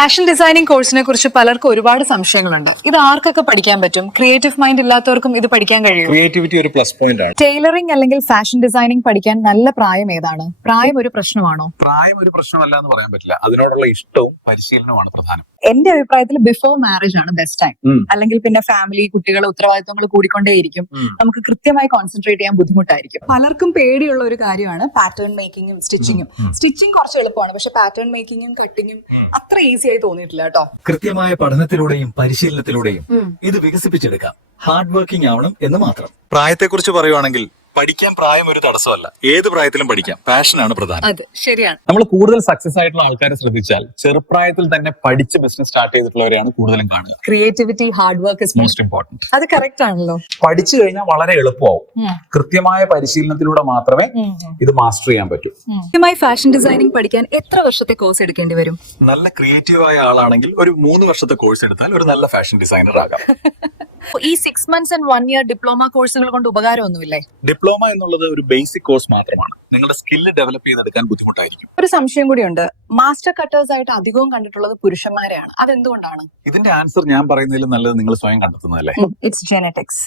Fashion designing കോഴ്സിനെ കുറിച്ച് പലർക്കും ഒരുപാട് സംശയങ്ങളുണ്ട്. ഇത് ആർക്കൊക്കെ പഠിക്കാൻ പറ്റും? ക്രിയേറ്റീവ് മൈൻഡ് ഇല്ലാത്തവർക്കും ഇത് പഠിക്കാൻ കഴിയും? ക്രിയേറ്റിവിറ്റി ഒരു പ്ലസ് പോയിന്റ് ആണ്. ടൈലറിംഗ് അല്ലെങ്കിൽ ഫാഷൻ ഡിസൈനിങ് പഠിക്കാൻ നല്ല പ്രായം ഏതാണ്? പ്രായം ഒരു പ്രശ്നമാണോ? പ്രായം ഒരു പ്രശ്നമല്ല എന്ന് പറയാൻ പറ്റില്ല. അതിനോടുള്ള ഇഷ്ടവും പരിശീലനവുമാണ് പ്രധാനം. എന്റെ അഭിപ്രായത്തിൽ ബിഫോർ മാരേജ് ആണ് ബെസ്റ്റ് ടൈം. അല്ലെങ്കിൽ പിന്നെ ഫാമിലി, കുട്ടികളെ ഉത്തരവാദിത്തങ്ങൾ കൂടിക്കൊണ്ടേയിരിക്കും. നമുക്ക് കൃത്യമായി കോൺസെൻട്രേറ്റ് ചെയ്യാൻ ബുദ്ധിമുട്ടായിരിക്കും. പലർക്കും പേടിയുള്ള ഒരു കാര്യമാണ് പാറ്റേൺ മേക്കിങ്ങും സ്റ്റിച്ചിങ്ങും. സ്റ്റിച്ചിങ് കുറച്ച് എളുപ്പമാണ്, പക്ഷെ പാറ്റേൺ മേക്കിങ്ങും കട്ടിങ്ങും അത്ര ഈസി ആയി തോന്നിയിട്ടില്ല കേട്ടോ. കൃത്യമായ പഠനത്തിലൂടെയും പരിശീലനത്തിലൂടെയും ഇത് വികസിപ്പിച്ചെടുക്കാം. ഹാർഡ് വർക്കിംഗ് ആവണം എന്ന് മാത്രം. പ്രായത്തെക്കുറിച്ച് പറയുവാണെങ്കിൽ പഠിക്കാൻ പ്രായം ഒരു തടസ്സമല്ല. ഏത് പ്രായത്തിലും പഠിക്കാം. പാഷനാണ് പ്രധാനം. അതെ, ശരിയാണ്. നമ്മൾ കൂടുതൽ സക്സസ് ആയിട്ടുള്ള ആൾക്കാരെ ശ്രദ്ധിച്ചാൽ ചെറുപ്രായത്തിൽ തന്നെ പഠിച്ച് ബിസിനസ് സ്റ്റാർട്ട് ചെയ്തിട്ടുള്ളവരെയാണ് കൂടുതലും കാണുക. Creativity, hard work is most important. അത് കറക്റ്റ് ആണല്ലോ. പഠിച്ചു കഴിഞ്ഞാൽ വളരെ എളുപ്പമാവും. കൃത്യമായ പരിശീലനത്തിലൂടെ മാത്രമേ ഇത് മാസ്റ്റർ ചെയ്യാൻ പറ്റൂ. കൃത്യമായി ഫാഷൻ ഡിസൈനിങ് പഠിക്കാൻ എത്ര വർഷത്തെ കോഴ്സ് എടുക്കേണ്ടി വരും? നല്ല ക്രിയേറ്റീവായ ആളാണെങ്കിൽ ഒരു 3 വർഷത്തെ കോഴ്സ് എടുത്താൽ ഒരു നല്ല ഫാഷൻ ഡിസൈനർ ആകാം. ഈ 6 months and 1 year ഡിപ്ലോമ കോഴ്സുകൾ കൊണ്ട് ഉപകാരമൊന്നുമില്ലേ? ഡിപ്ലോമ എന്നുള്ളത് ഒരു ബേസിക് കോഴ്സ് മാത്രമാണ്. നിങ്ങളുടെ സ്കില്ല് ഡെവലപ്പ് ചെയ്തെടുക്കാൻ ബുദ്ധിമുട്ടായിരിക്കും. ഒരു സംശയം കൂടിയുണ്ട്. മാസ്റ്റർ കട്ടേഴ്സ് ആയിട്ട് അധികവും കണ്ടിട്ടുള്ളത് പുരുഷന്മാരെയാണ്. അതെന്തുകൊണ്ടാണ്? ഇതിന്റെ ആൻസർ ഞാൻ പറയുന്നതിലും നല്ലത് നിങ്ങൾ സ്വയം കണ്ടെത്തുന്നതല്ലേ? It's genetics.